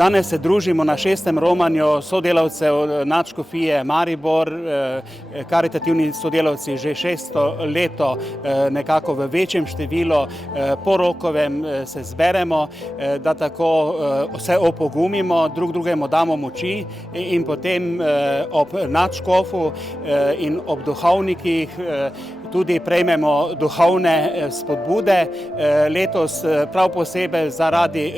Danes se družimo na 6. romanju sodelavcev Nadškofije Maribor, karitativni sodelavci že 6. leto nekako v večjem številu po rokovem se zberemo, da tako se opogumimo, drugemu damo moči in potem ob nadškofu in ob duhovnikih tudi prejmemo duhovne spodbude. Letos prav posebej zaradi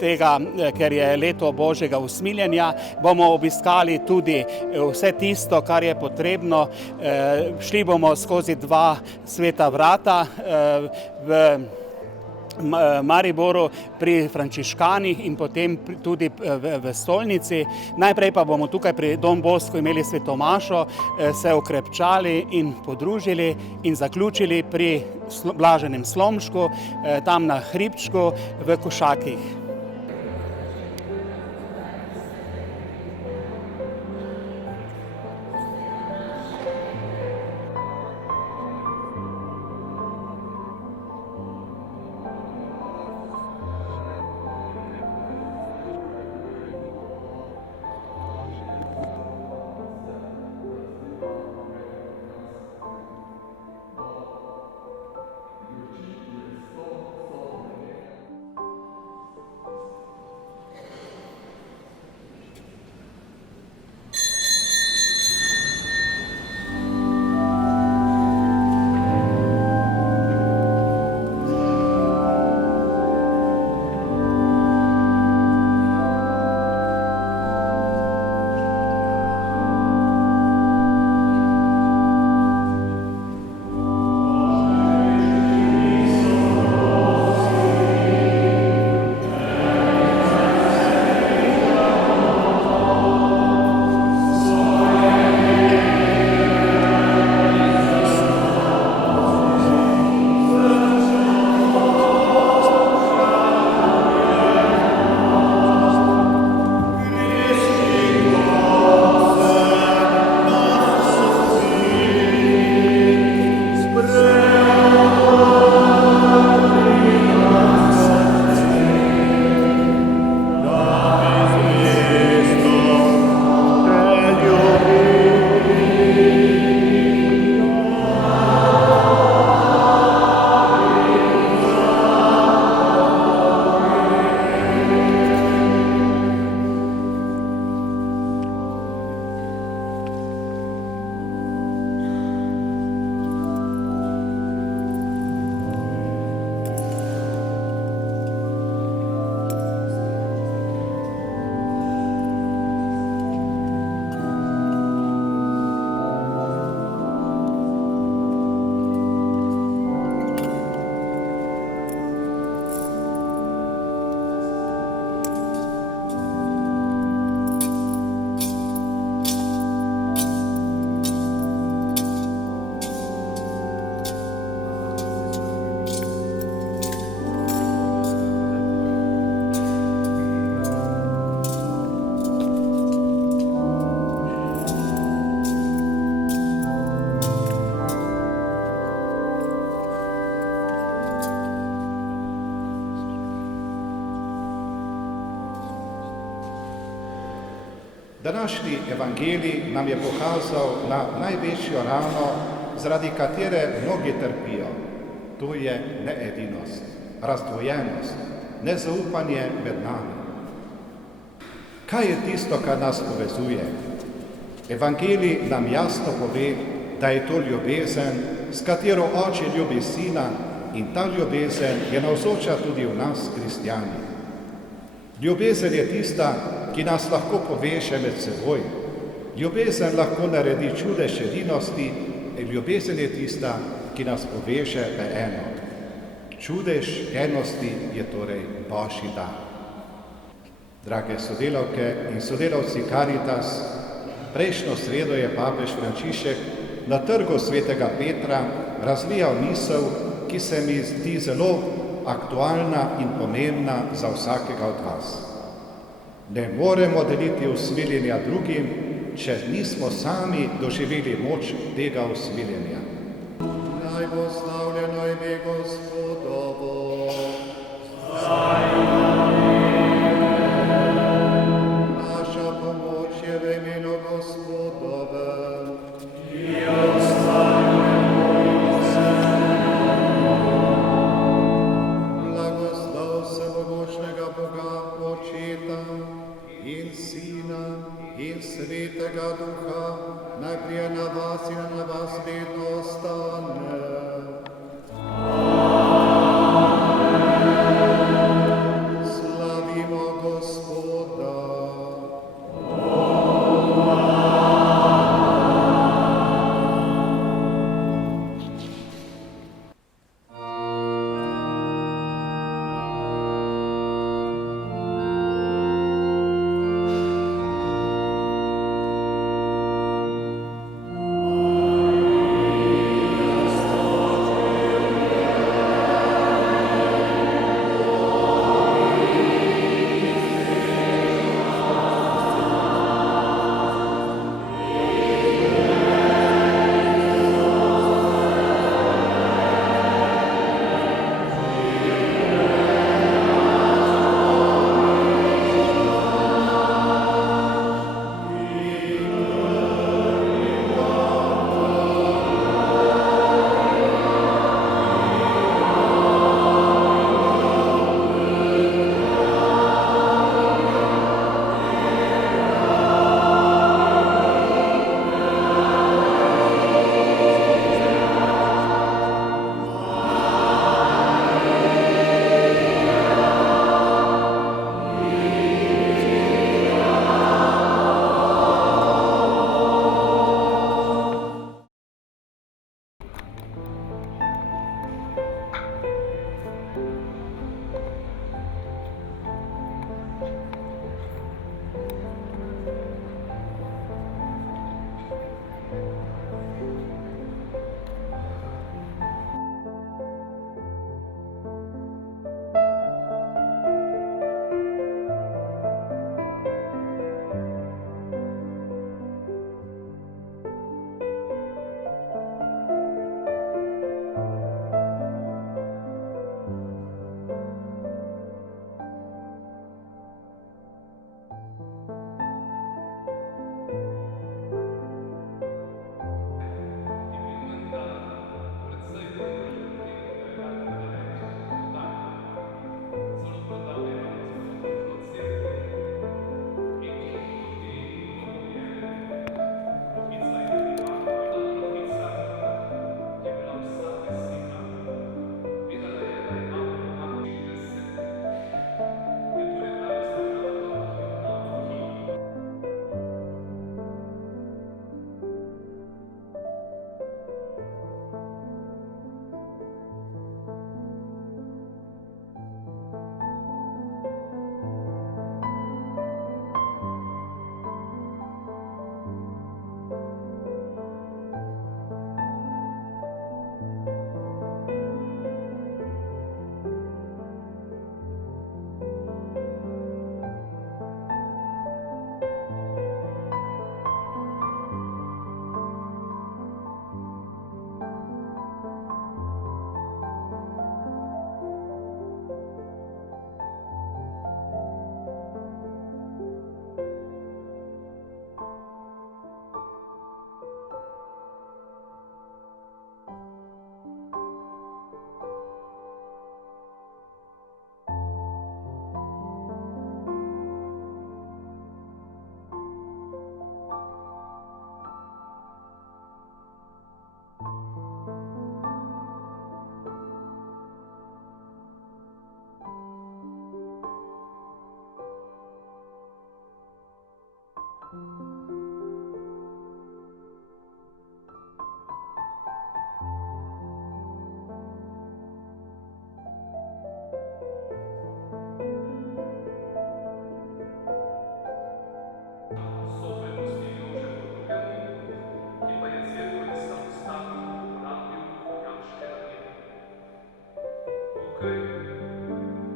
tega, ker je leto Božjega usmiljenja, bomo obiskali tudi vse tisto, kar je potrebno. Šli bomo skozi 2 sveta vrata v Mariboru pri frančiškanih in potem tudi v stolnici. Najprej pa bomo tukaj pri Don Boscu imeli sveto mašo, se okrepčali in podružili in zaključili pri Blaženem Slomšku, tam na hribčku v Košakih. Današnji evangelij nam je pokazal na največjo rano, zaradi katere mnogi trpijo. To je needinost, razdvojenost, nezaupanje med nami. Kaj je tisto, kar nas povezuje? Evangelij nam jasno pove, da je to ljubezen, s katero Oče ljubi Sina, in ta ljubezen je navzoča tudi v nas, kristjani. Ljubezen je tista, ki nas lahko poveže med seboj. Ljubezen lahko naredi čudež edinosti in ljubezen je tista, ki nas poveže v eno. Čudež enosti je torej Božji dar. Drage sodelavke in sodelavci Caritas, prejšnjo sredo je papež Frančišek na trgu svetega Petra razvijal misel, ki se mi zdi zelo aktualna in pomembna za vsakega od vas. Ne moremo deliti usmiljenja drugim, če nismo sami doživeli moč tega usmiljenja. Naj bo slavljeno ime Gospodovo.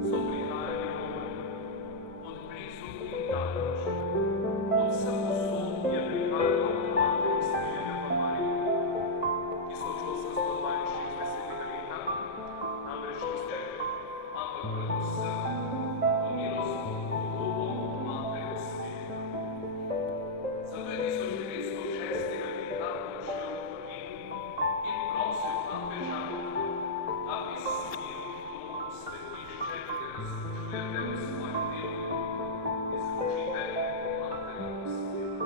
so prihajali Romani, od blizu in daleč. Od vseh posod je prihajala mater usmiljenja v Mariboru. 1862 leta namreč niste, ampak predvsem po milostno obljubo mater usmiljenja. Zato je 1906 leta odšel v Berlin in prosil papeža, da bi smil to svetišče, ki razločujete v svojem delu, izročite materi usmiljenja.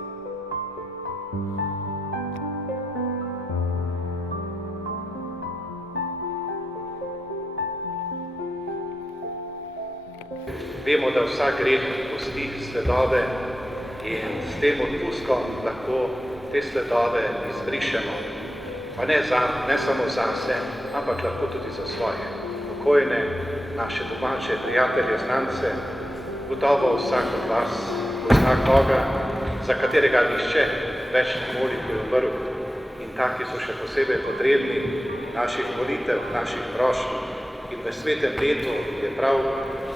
Vemo, da vsak greh pusti sledove in s tem odpustkom lahko te sledove izbrišemo. Pa ne samo zase, ampak lahko tudi za svoje pokojne, naše domače, prijatelje, znance. Gotovo vsak od vas pozna koga, za katerega nihče več ne moli, ko je umrl. In taki so še posebej potrebni naših molitev, naših prošenj. In v svetem letu je prav,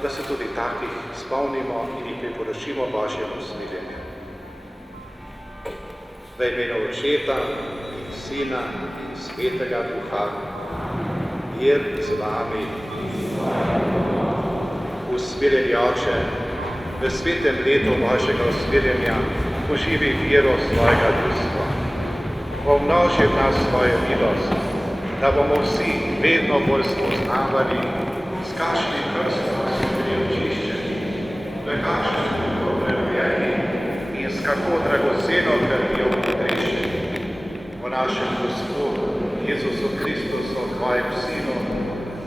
da se tudi takih spomnimo in jih priporočimo Božjemu smiljenju. V imenu Očeta in Sina in Svetega Duha, mir z vami. Usmiljeni Oče, v svetem letu Božjega usmiljenja poživi vero svojega ljudstva. Pomnoži v nas svojo milost, da bomo vsi vedno bolj spoznavali, s kakšnim krstom so bili očiščeni, v kakšnem duhu prepljeni in s kako dragoceno krvjo potrešeni. Po našem Gospodu Jezusu Kristusu, tvojem Sinu,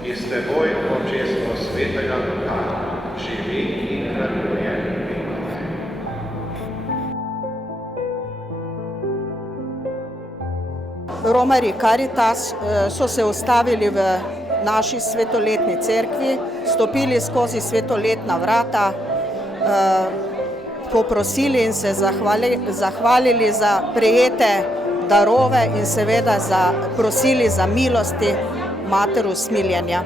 ki s teboj v občestvu Svetega Duha živi in kraljuje. Romarji Caritas so se ustavili v naši svetoletni cerkvi, stopili skozi svetoletna vrata, poprosili in se zahvalili za prejete darove in seveda prosili za milosti mater usmiljenja.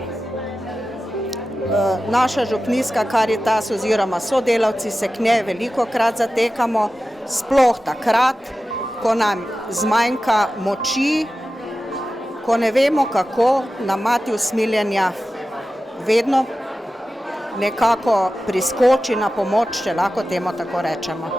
Naša župnijska Caritas oziroma sodelavci se k njej velikokrat zatekamo, sploh takrat, ko nam zmanjka moči, ko ne vemo kako, nam mati usmiljenja vedno nekako priskoči na pomoč, če lahko temu tako rečemo.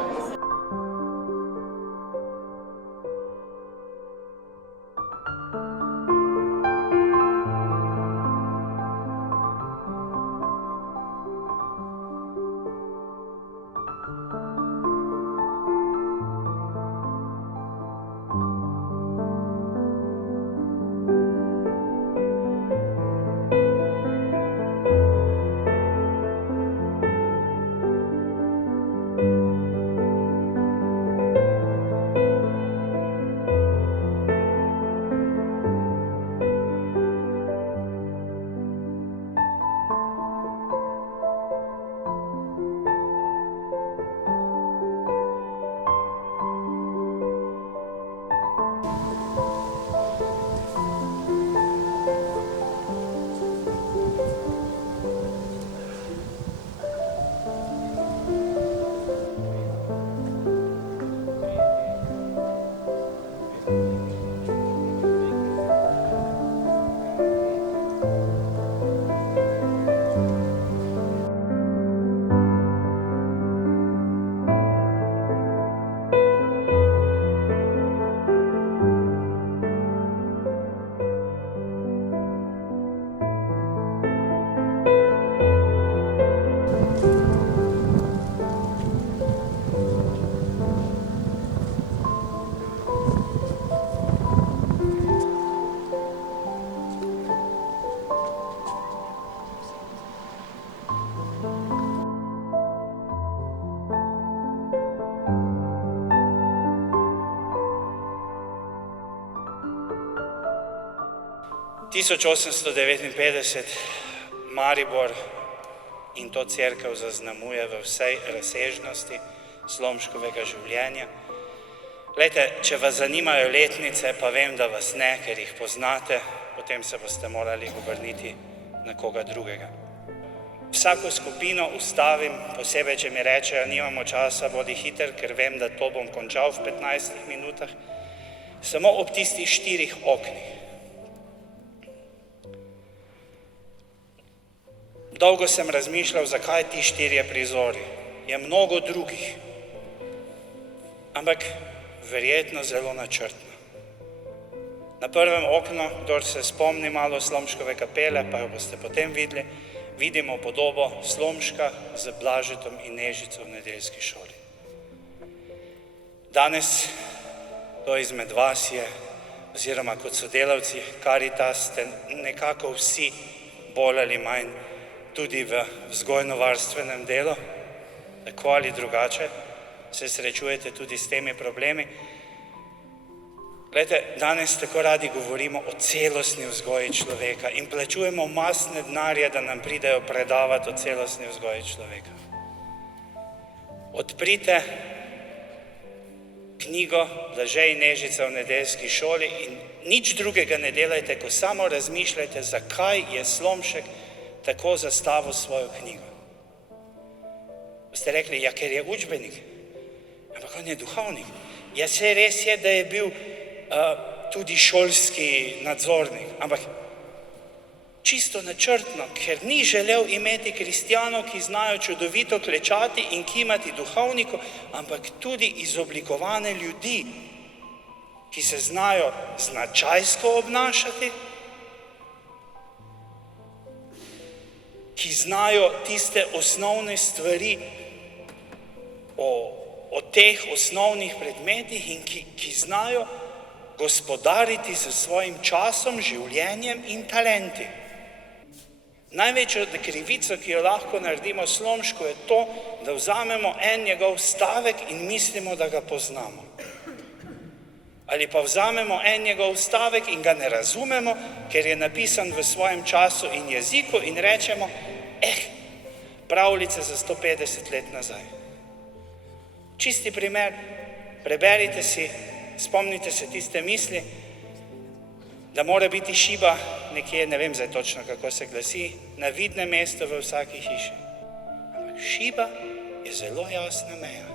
V 1859 Maribor in to cerkev zaznamuje v vsej razsežnosti slomškovega življenja. Glejte, če vas zanimajo letnice, pa vem, da vas ne, ker jih poznate, potem se boste morali obrniti na koga drugega. Vsako skupino ustavim, posebej, če mi rečejo, nimamo časa, bodi hiter, ker vem, da to bom končal v 15 minutah, samo ob tistih 4 oknih. Dolgo sem razmišljal, zakaj ti 4 prizori. Je mnogo drugih, ampak verjetno zelo načrtno. Na prvem oknu, kdor se spomni malo Slomškove kapele, pa jo boste potem videli, vidimo podobo Slomška z Blažetom in Nežico v nedeljski šoli. Danes to izmed vas je, oziroma kot sodelavci Karitas, ste nekako vsi bolj ali manj tudi v vzgojno-varstvenem delu, tako ali drugače se srečujete tudi s temi problemi. Glejte, danes tako radi govorimo o celostni vzgoji človeka in plačujemo masne denarje, da nam pridejo predavati o celostni vzgoji človeka. Odprite knjigo Blažej in Nežica v nedeljski šoli in nič drugega ne delajte, ko samo razmišljajte, zakaj je Slomšek tako zastavil svojo knjigo. Boste rekli, ja, ker je učbenik, ampak on je duhovnik. Ja, saj res je, da je bil tudi šolski nadzornik, ampak čisto načrtno, ker ni želel imeti kristjanov, ki znajo čudovito klečati in kimati duhovniku, ampak tudi izoblikovane ljudi, ki se znajo značajsko obnašati, ki znajo tiste osnovne stvari o teh osnovnih predmetih in ki znajo gospodariti s svojim časom, življenjem in talenti. Največjo krivico, ki jo lahko naredimo Slomšku, je to, da vzamemo en njegov stavek in mislimo, da ga poznamo. Ali pa vzamemo en njegov stavek in ga ne razumemo, ker je napisan v svojem času in jeziku in rečemo, pravljice za 150 let nazaj. Čisti primer, preberite si, spomnite se tiste misli, da mora biti šiba nekje, ne vem zdaj točno, kako se glasi, na vidnem mestu v vsaki hiši. Ampak šiba je zelo jasna meja.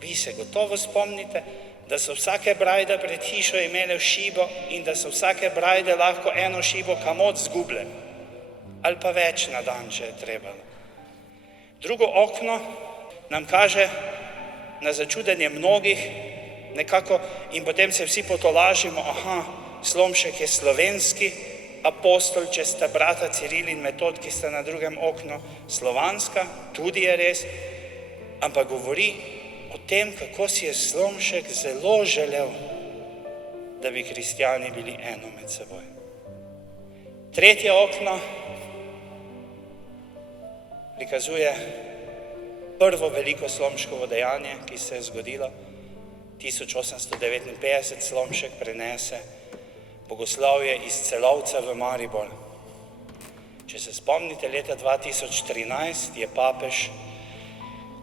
Vi se gotovo spomnite, da so vsake brajde pred hišo imele šibo in da so vsake brajde lahko eno šibo kamot zgubile. Ali pa več na dan, če je treba. Drugo okno nam kaže na začudenje mnogih nekako in potem se vsi potolažimo, Slomšek je slovenski apostol, če sta brata Ciril in Metod, ki sta na drugem oknu, slovanska, tudi je res, ampak govori o tem, kako si je Slomšek zelo želel, da bi kristjani bili eno med seboj. Tretje okno prikazuje prvo veliko Slomškovo dejanje, ki se je zgodilo 1859. Slomšek prenese bogoslovje iz Celovca v Maribor. Če se spomnite, leta 2013 je papež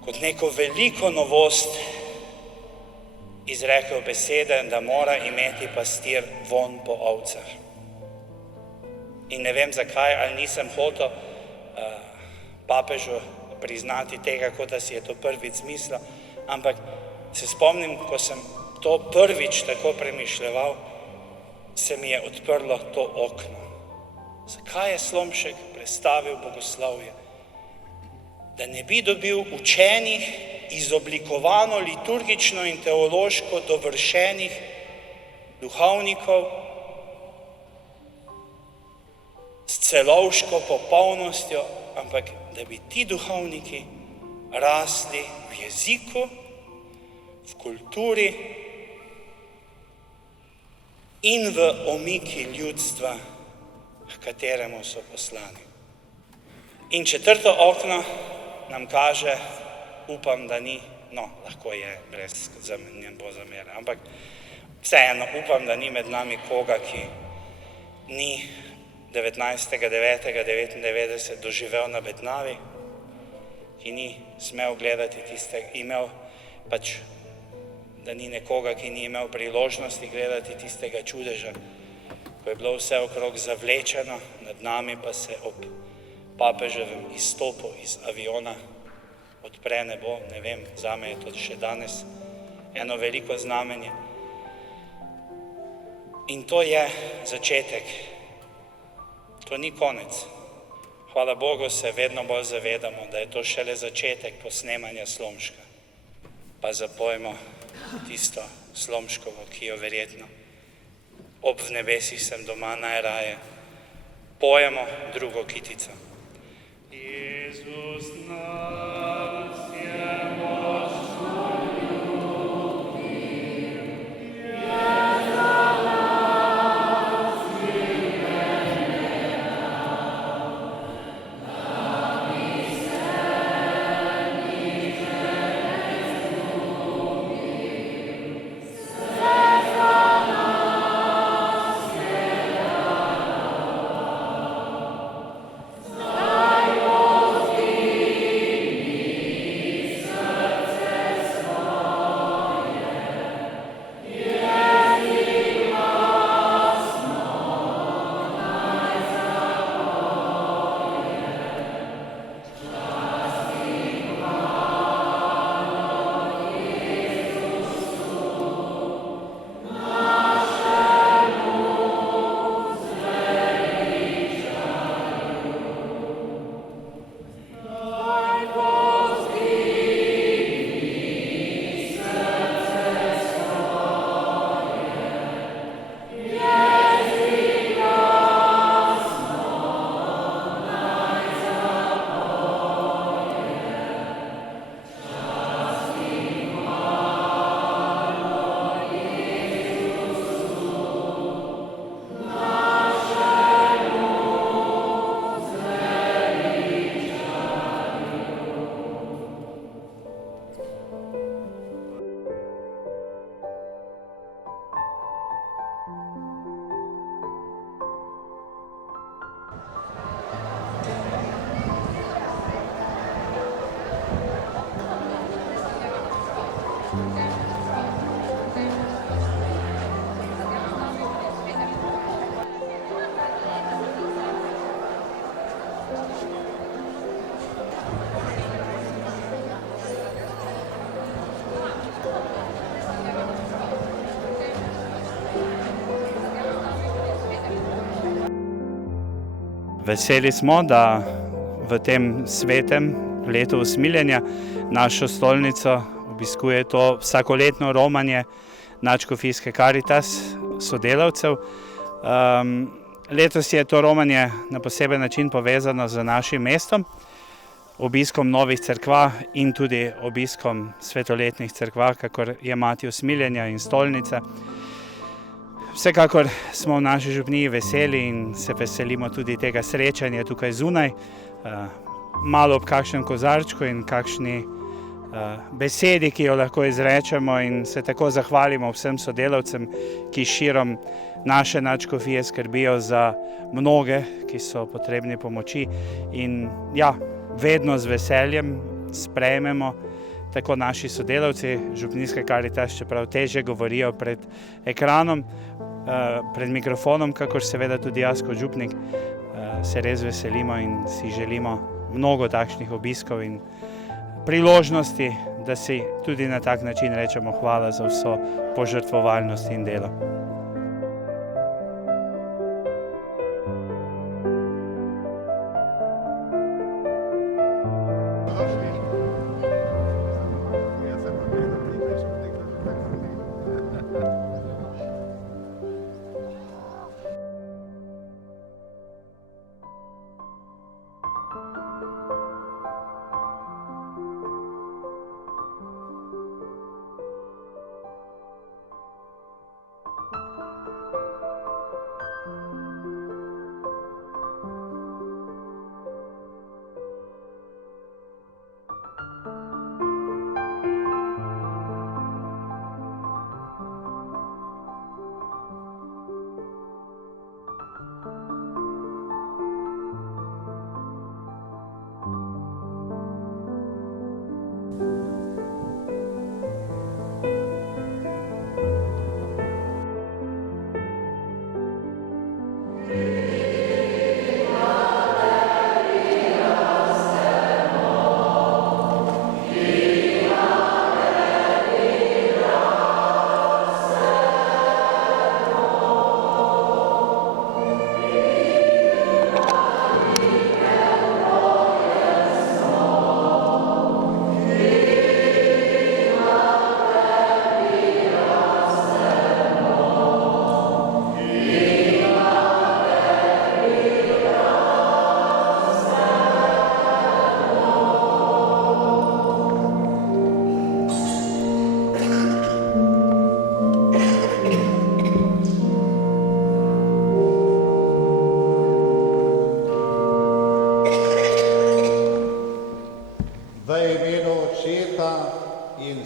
kot neko veliko novost izrekel besede, da mora imeti pastir vonj po ovcah. In ne vem zakaj, ali nisem hotel papežu priznati tega, kot da si je to prvič zmislil, ampak se spomnim, ko sem to prvič tako premišljeval, se mi je odprlo to okno. Zakaj je Slomšek prestavil bogoslovje? Da ne bi dobil učenih, izoblikovano, liturgično in teološko dovršenih duhovnikov s celovško popolnostjo, ampak da bi ti duhovniki rasli v jeziku, v kulturi in v omiki ljudstva, k kateremu so poslani. In četrto okno nam kaže, upam, da ni, lahko je, brez njem bo zamere, ampak vseeno upam, da ni med nami koga, ki ni 19.9.99 doživel na Betnavi, ki ni smel gledati da ni nekoga, ki ni imel priložnosti gledati tistega čudeža, ko je bilo vse okrog zavlečeno, nad nami pa se ob papeževem izstopu iz aviona odpre nebo. Ne vem, zame je to še danes eno veliko znamenje. In to je začetek, to ni konec. Hvala Bogu se vedno bolj zavedamo, da je to šele začetek posnemanja Slomška. Pa zapojmo tisto Slomškovo, ki jo verjetno ob v nebesih sem doma najraje. Pojemo drugo kitico. Jezus nas je močno ljubil, je za nas življenje dal, da mi se niče ne zgubil, se za nas je Veseli smo, da v tem svetem letu usmiljenja našo stolnico obiskuje to vsakoletno romanje Nadškofijske Karitas sodelavcev. Letos je to romanje na poseben način povezano z našim mestom, obiskom novih cerkva in tudi obiskom svetoletnih cerkva, kakor je Mati usmiljenja in stolnica. Vsekakor smo v naši župniji veseli in se veselimo tudi tega srečanja tukaj zunaj, malo ob kakšnem kozarčku in kakšni besedi, ki jo lahko izrečemo in se tako zahvalimo vsem sodelavcem, ki širom naše nadškofije skrbijo za mnoge, ki so potrebni pomoči. In ja, vedno z veseljem sprejmemo tako naši sodelavci Župnijske Karitas, čeprav težje govorijo pred ekranom, pred mikrofonom, kakor seveda tudi jaz kot župnik, se res veselimo in si želimo mnogo takšnih obiskov in priložnosti, da si tudi na tak način rečemo hvala za vso požrtvovalnost in delo.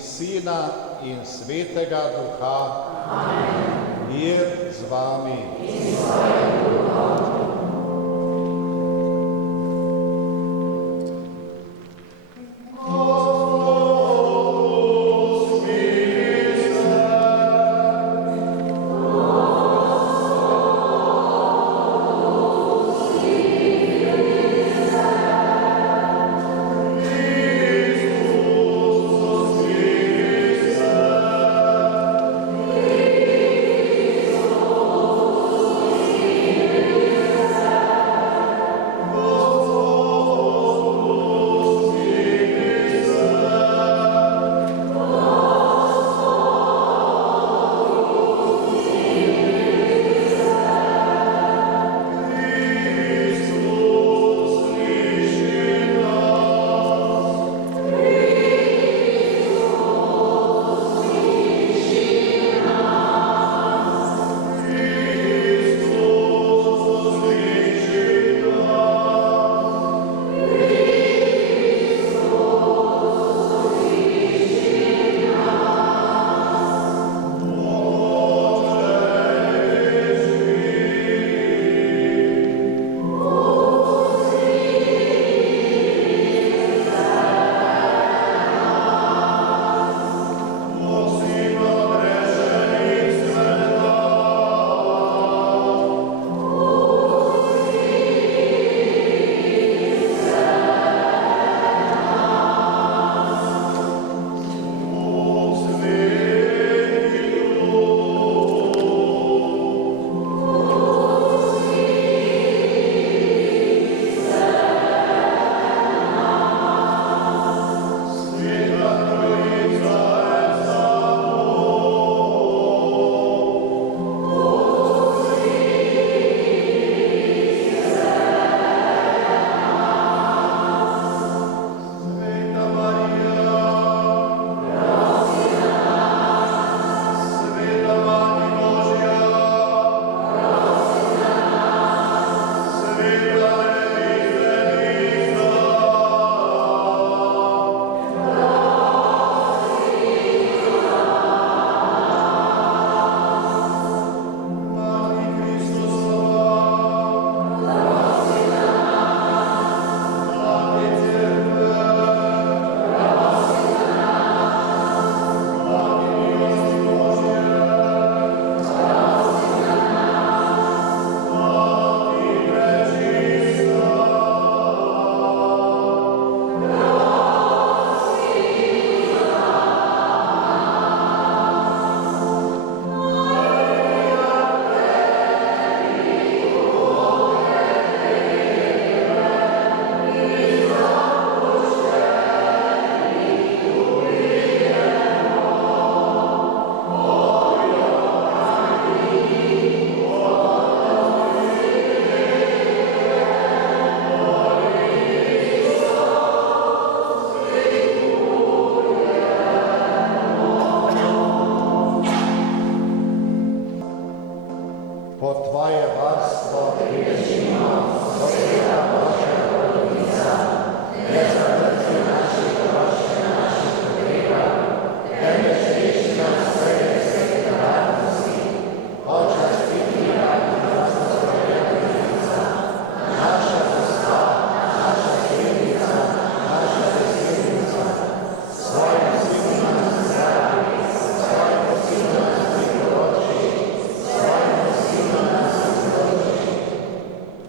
Sina in Svetega Duha. Mir z vami.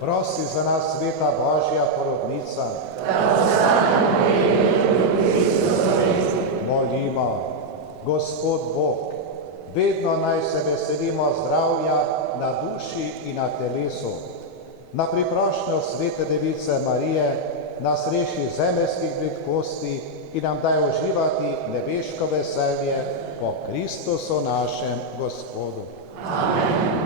Prosi za nas, sveta Božja porodnica. Molimo, Gospod Bog, vedno naj se veselimo zdravja na duši in na telesu. Na priprošnjo Svete Device Marije nas reši zemeljskih bridkosti in nam daj uživati nebeško veselje po Kristusu našem Gospodu. Amen.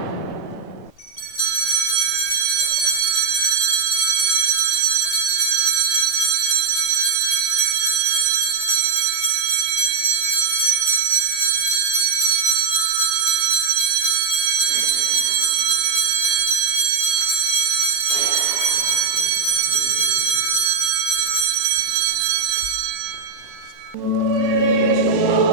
Amen.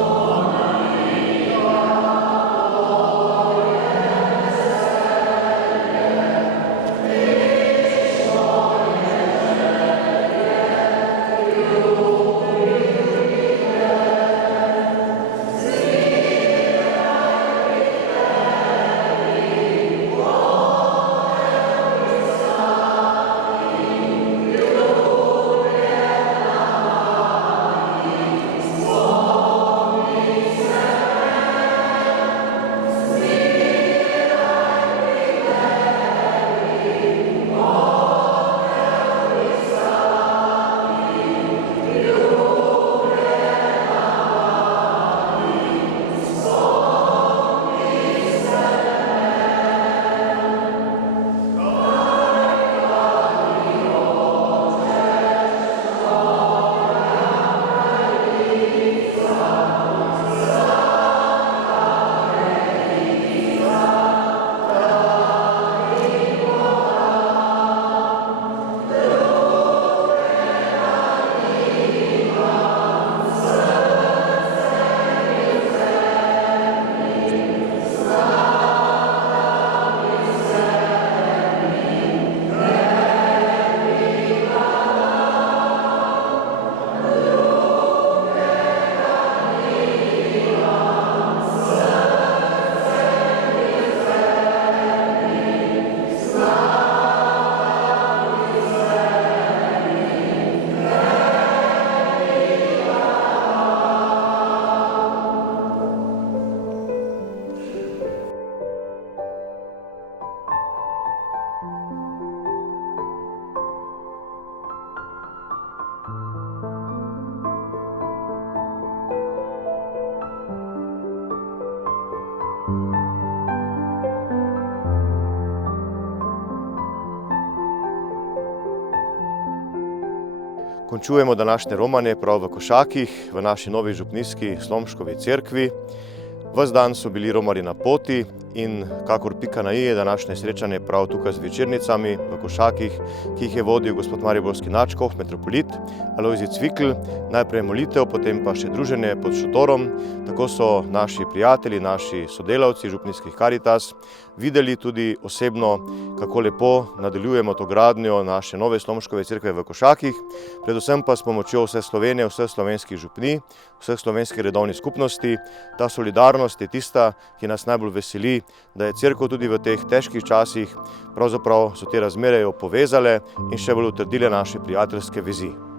Končujemo današnje romanje prav v Košakih, v naši novi župnijski Slomškovi cerkvi. Ves dan so bili romarji na poti in kakor pika na i je današnje srečanje prav tukaj z večernicami v Košakih, ki jih je vodil gospod mariborski nadškof, metropolit Alojzij Cvikl. Najprej molitev, potem pa še druženje pod šotorom. Tako so naši prijatelji, naši sodelavci župnijskih Karitas videli tudi osebno, kako lepo nadaljujemo to gradnjo naše nove Slomškove cerkve v Košakih, predvsem pa s pomočjo vse Slovenije, vseh slovenskih župnij, vseh slovenskih redovnih skupnosti. Ta solidarnost je tista, ki nas najbolj veseli, da je cerkev tudi v teh težkih časih, pravzaprav so te razmere jo povezale in še bolj utrdile naše prijateljske vezi.